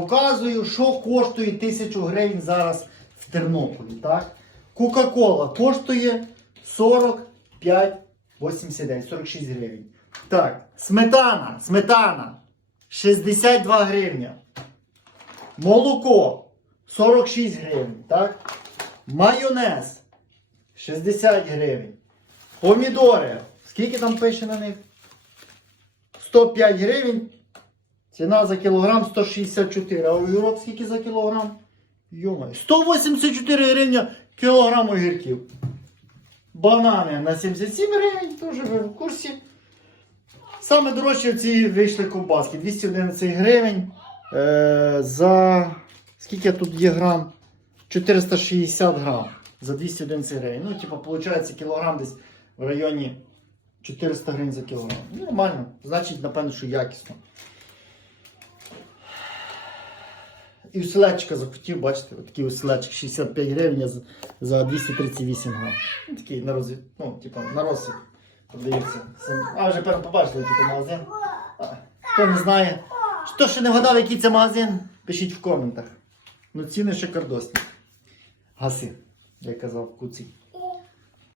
Показую, що коштує 1000 гривень зараз в Тернополі. Кока-кола коштує 45,89, 46 гривень. Так, сметана, сметана 62 гривня. Молоко 46 гривень. Так? Майонез 60 гривень. Помідори. Скільки там пише на них? 105 гривень. Ціна за кілограм 164. А огірок скільки за кілограм? Йомай. 184 гривня кілограм огірків. Банани на 77 гривень, теж ви в курсі. Саме дорожче ці вийшли ковбаски. 211 гривень. Е, за скільки тут є грам? 460 грам за 211 гривень. Ну, типу, виходить кілограм десь в районі 400 гривень за кілограм. Нормально. Значить, напевно, що якісно. І оселечка захотів, бачите, такий оселедчик 65 гривень за, за 238 грам. Такий на розвід, ну, типу, на розсіб продається. А вже перше побачили, типу, магазин. Хто не знає, хто ще не вгадав, який це магазин, пишіть в коментах. Ну, ціни шикардосні. Гаси, як казав Куцій.